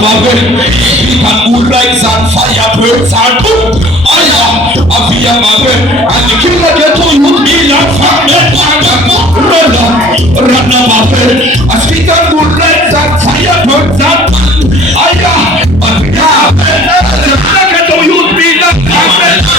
Babel. People who rise and fire burns and boom. Avia Babel. And the king of the two youth be like fire. Run Babel. As people who rise and fire burns and boom. Avia Babel. The king of the youth be like fire.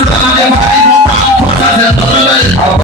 Rebel,